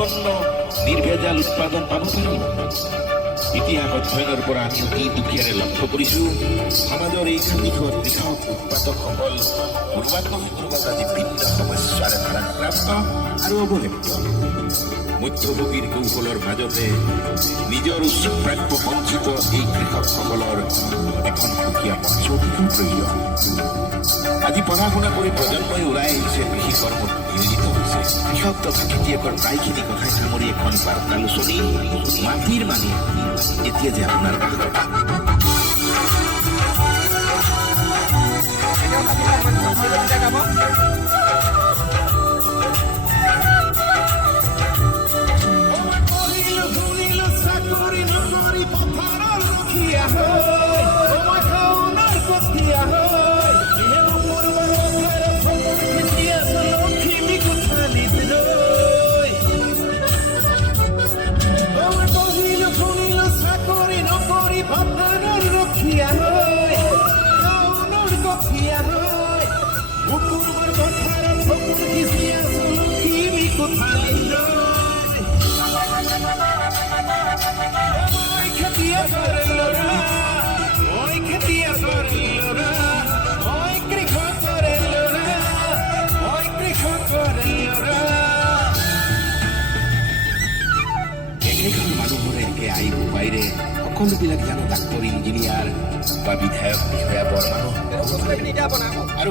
সম্পন্ন নিৰ্ভেজাল উৎপাদন পাব পাৰোঁ। ইতিহাস অধ্যয়নৰ পৰা আমি অতি দুখেৰে লক্ষ্য কৰিছোঁ, সমাজৰ এই খাতিখোৰ কৃষক উৎপাদকসকল ক'ৰবাত নহয় ক'ৰবাত আজি ভিন্ন সমস্যাৰে ভাৰাক্ৰান্ত আৰু অৱহেলিত। মধ্যভোগীৰ কৌশলৰ মাজতে নিজৰ উচিত প্ৰাপ্য বঞ্চিত এই কৃষকসকলৰ এখন সুকীয়া মঞ্চৰ প্ৰয়োজন। আজি পঢ়া শুনা কৰি প্ৰজন্মই ওলাই আহিছে, কৃষি কৰ্মত নিয়োজিত হৈছে। কৃষক তথা খেতিয়কৰ প্ৰায়খিনি কথাই সামৰি এখন বাৰ্তালোচনী মাটিৰ মানুহ এতিয়া যে আপোনাৰ কাষত। মানুহৰে একে আইব বাইৰে সকলোবিলাক জানো ডাক্তৰ, ইঞ্জিনিয়াৰ বা বিধায়ক, বিষয়া, বৰ মানুহ আৰু